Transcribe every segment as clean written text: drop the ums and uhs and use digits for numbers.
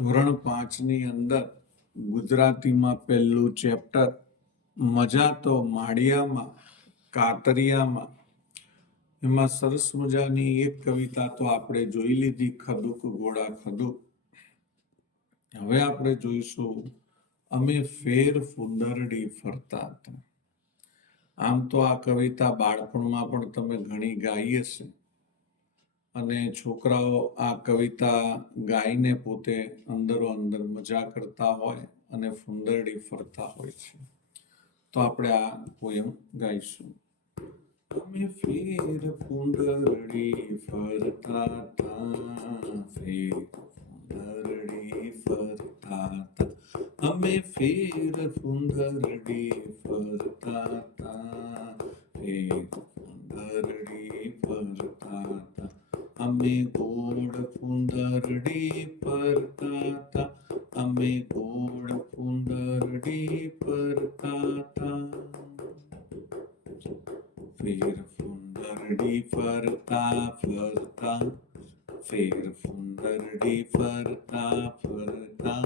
ધોરણ 5ની અંદર ગુજરાતીમાં પહેલું ચેપ્ટર મજા તો માળિયામાં કાતરિયામાં, એમાં સરસ મજાની એક કવિતા તો આપણે જોઈ લીધી, ખદુક ઘોડા ખદુક. હવે આપણે જોઈશું અમે ફેર ફુંદરડી ફરતા હતા. આમ તો આ કવિતા બાળપણમાં પણ તમે ઘણી ગાઈ હશે અને છોકરાઓ આ કવિતા ગાઈને પોતે અંદરો અંદર મજા કરતા હોય અને ફુંદરડી ફરતા હોય છે. તો આપણે આ પોયમ ગાઈશું. અમે ફેર ફુંદરડી ફરતા તા, ફેર ફુંદરડી ફરતા તા, અમે ફેર ફુંદરડી ફરતા તા, ફેર ફુંદરડી ફરતા તા, અમે ગોળ ફુંદરડી ફરતા તા, અમે ગોળ ફુંદરડી ફરતા તા. ફેર ફુંદરડી ફરતા ફરતા, ફેર ફુંદરડી ફરતા ફરતા,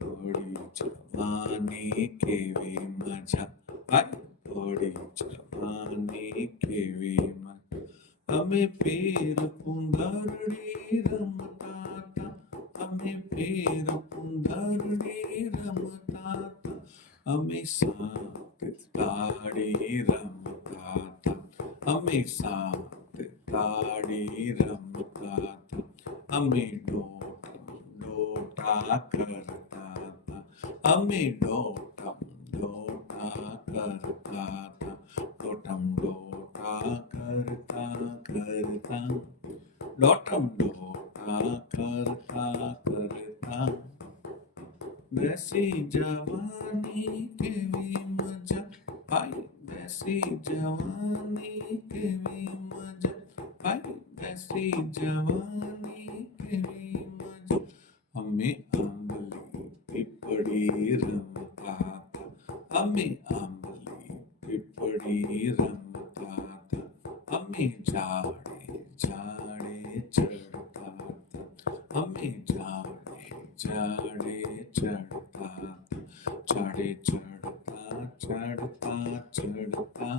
પડી જવાની કેવી મજા, પડી જવાની કેવી મજા. અમે ફેર ફુંદરડી રમતા તા, અમે ફેર ફુંદરડી રમતા તા, અમે સાત તાળી રમતા તા, અમે સાત તાળી રમતા તા, અમે ડોટા કરતા તા, અમે ડોટા કરતા તા, ડોટા કરતા કરતા, ડોટા કરતા કરતા, બેસી જવાની કેવી મજા, બેસી જવાની કેવી મજા, બેસી જવાની કેવી મજા. અમે આંબલી પીપળી રમતા તા, અમે આંબલી પીપળી રમતા તા, અમે ઝાડે ઝાડે ચડતા તા, અમે ઝાડે ઝાડે ચડતા તા, ઝાડે ચડતા ચડતા ચડતા,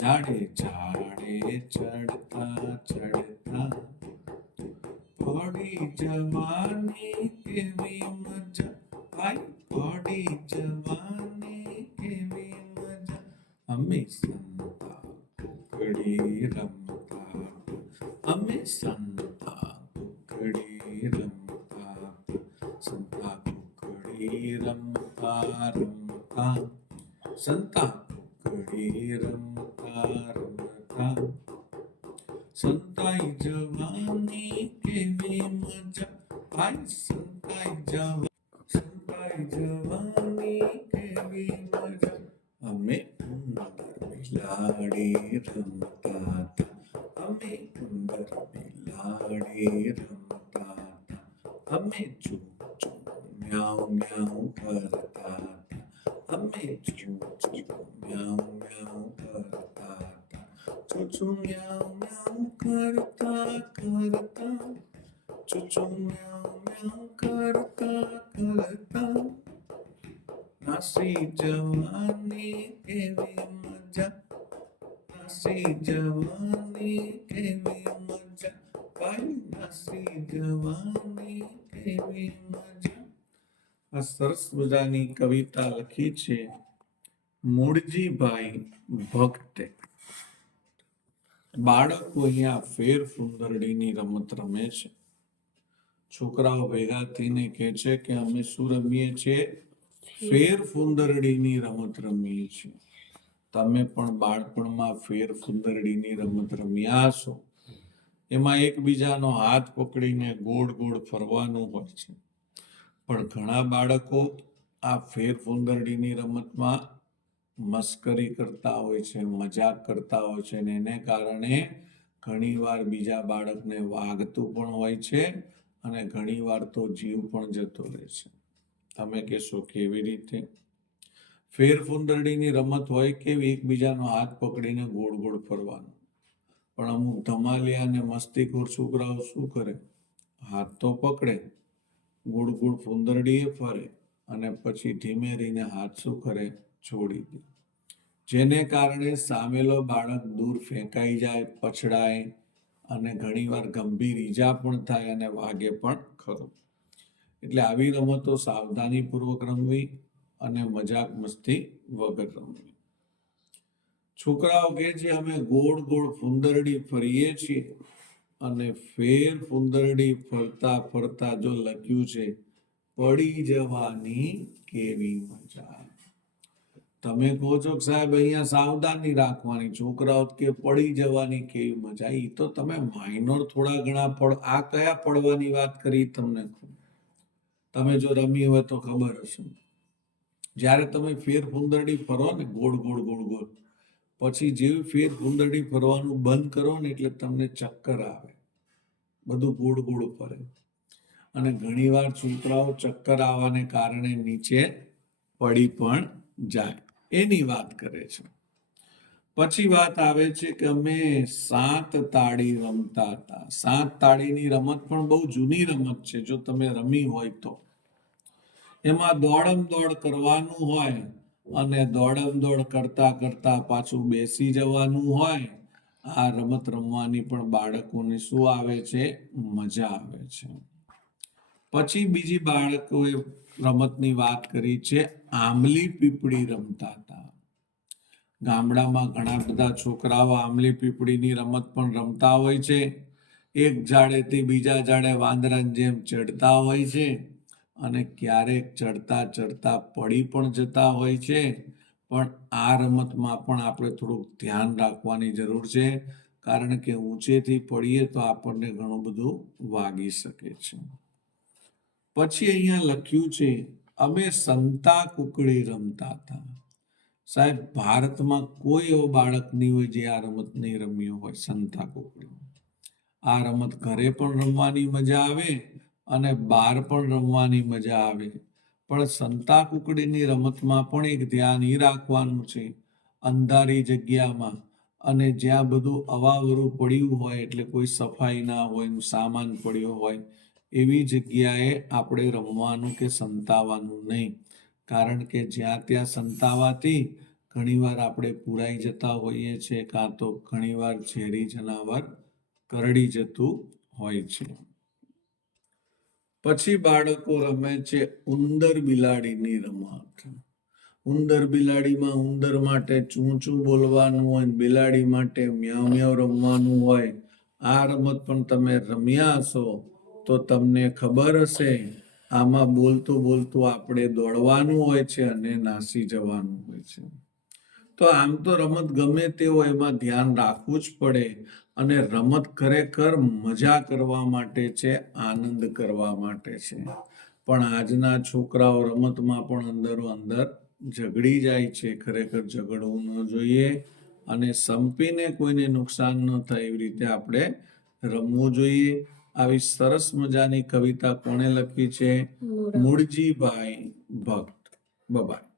ઝાડે ઝાડે ચડતા ચડતા, પડી જવાની કેવી મજા, પડી જવાની કેવી મજા. અમે સંતા કુકડી રમતા, અમે સંતા કુકડી રમતા, સંતા કુકડી રમતા રમતા, સંતા કુકડી રમતા રમતા, સંતાઈ જવાની કેવી મજા, સંતાઈ જવાની કેવી મજા. અમે ઉંદર બિલાડી રમતા તા, અમે ઉંદર બિલાડી રમતા તા, અમે ચૂ ચૂ મ્યાઉ મ્યાઉ કરતા તા, અમે ચૂ ચૂ મ્યાઉ મ્યાઉ કરતા તા, ચૂ ચૂ મ્યાઉ મ્યાઉ કરતા કરતા, ચૂ ચૂ મ્યાઉ મ્યાઉ કરતા કરતા, નાસી જવાની કેવી મજા, નાસી જવાની કેવી મજા, નાસી જવાની કેવી મજા. આ સરસ મજાની કવિતા લખી છે મૂળજીભાઈ ભક્તે. બાળકો અહીંયા ફેર ફુંદરડીની રમત રમે છે. છોકરાઓ ભેગા થઈને કહે છે કે અમે શું રમીએ છીએ? ફેર ફુંદરડીની રમત રમીએ છીએ. તમે પણ બાળપણમાં ફેર ફુંદરડીની રમત રમ્યા હશો. એમાં એકબીજાનો હાથ પકડીને ગોળ ગોળ ફરવાનું હોય છે. પણ ઘણા બાળકો આ ફેર ફુંદરડીની રમતમાં મસ્કરી કરતા હોય છે, મજાક કરતા હોય છે, અને એને કારણે ઘણીવાર બીજા બાળકને વાગતું પણ હોય છે અને ઘણીવાર તો જીવ પણ જતો રહે છે. તમે કહેશો કેવી રીતે? ફેર ફુંદરડીની રમત હોય કેવી, એકબીજાનો હાથ પકડીને ગોળ ગોળ ફરવાનું. પણ અમુક ધમાલિયા અને મસ્તીખોર છોકરાઓ શું કરે? હાથ તો પકડે ગોળ ગોળ ફૂંદરડીએ ફરે અને પછી ધીમે રહીને હાથ શું કરે, છોડી દે, જેને કારણે સામેલો બાળક દૂર ફેંકાઈ જાય, પછડાય અને ઘણીવાર ગંભીર ઈજા પણ થાય અને વાગે પણ ખરો. એટલે આવી રમતો સાવધાનીપૂર્વક રમવી અને મજાક મસ્તી વગર રમવી. છોકરાઓ કહે છે અમે ગોળ ગોળ ફૂંદરડી ફરીએ છીએ અને ફેર ફૂંદરડી ફરતા ફરતા જો લખ્યું છે પડી જવાની કેવી મજા. તમે કહો છો કે સાહેબ અહીંયા સાવધાની રાખવાની, છોકરાઓ કે પડી જવાની કેવી મજા. એ તો તમે માઇનોર થોડા ઘણા આ કયા પડવાની વાત કરી તમને, તમે જો રમી હોય તો ખબર હશે. જ્યારે તમે ફેર ફૂંદરડી ફરો ને ગોળ ગોળ ગોળ ગોળ, પછી જેવી ફેર ફૂંદરડી ફરવાનું બંધ કરો ને એટલે તમને ચક્કર આવે, બધું ગોળ ગોળ ફરે અને ઘણીવાર છોકરાઓ ચક્કર આવવાને કારણે નીચે પડી પણ જાય, એની વાત કરે છે. પછી વાત આવે છે કે અમે 7 તાળી રમતા હતા. 7 તાળીની રમત પણ બહુ જૂની રમત છે, જો તમે રમી હોય તો. એમાં દોડમ દોડ કરવાનું હોય અને દોડમ દોડ કરતા કરતા પાછું બેસી જવાનું હોય. આ રમત રમવાની પણ બાળકોને શું આવે છે, મજા આવે છે. પછી બીજી બાળકોએ રમતની વાત કરી છે, આંબલી પીપળી રમતા હતા. ગામડામાં ઘણા બધા છોકરાઓ આંબલી પીપળીની રમત પણ રમતા હોય છે. એક ઝાડેથી બીજા ઝાડે વાંદરાની જેમ ચડતા હોય છે અને ક્યારેક ચડતા ચડતા પડી પણ જતા હોય છે. પણ આ રમતમાં પણ આપણે થોડુંક ધ્યાન રાખવાની જરૂર છે, કારણ કે ઊંચેથી પડીએ તો આપણને ઘણું બધું વાગી શકે છે. પછી અહીંયા લખ્યું છે અમે સંતા કુકડી રમતા હતા. સાહેબ ભારતમાં કોઈ એવો બાળક નહીં હોય જે આ રમત નહીં રમ્યું હોય, સંતા કુકડી. આ રમત ઘરે પણ રમવાની મજા આવે અને બહાર પણ રમવાની મજા આવે. પણ સંતા કુકડીની રમતમાં પણ એક ધ્યાન એ રાખવાનું છે, અંધારી જગ્યામાં અને જ્યાં બધું અવાવરું પડ્યું હોય, એટલે કોઈ સફાઈ ના હોય, સામાન પડ્યો હોય, એવી જગ્યાએ આપણે રમવાનું કે સંતાવાનું નહીં. કારણ કે જ્યાં ત્યાં સંતાવાથી ઘણીવાર આપણે પુરાઈ જતા હોઈએ છીએ, કાં તો ઘણીવાર ઝેરી જનાવર કરડી જતું હોય છે. પછી બાળકો રમે છે ઉંદર બિલાડીની રમત. ઉંદર બિલાડીમાં ઉંદર માટે ચૂં બોલવાનું હોય, બિલાડી માટે મ્યાઉ મ્યાઉ રમવાનું હોય. આ રમત પણ તમે રમ્યા હશો તો તમને ખબર હશે, આમાં બોલતું બોલતું આપણે દોડવાનું હોય છે અને નાસી જવાનું હોય છે. તો આમ તો રમત ગમે તે હોય એમાં ધ્યાન રાખવું જ પડે. અને રમત ખરેખર મજા કરવા માટે છે, આનંદ કરવા માટે છે. પણ આજના છોકરાઓ રમતમાં પણ અંદરો અંદર ઝઘડી જાય છે. ખરેખર ઝઘડવું ન જોઈએ અને સંપીને કોઈને નુકસાન ન થાય એવી રીતે આપણે રમવું જોઈએ. આવી સરસ મજાની કવિતા કોણે લખી છે? મૂળજીભાઈ ભટ્ટ. બાય.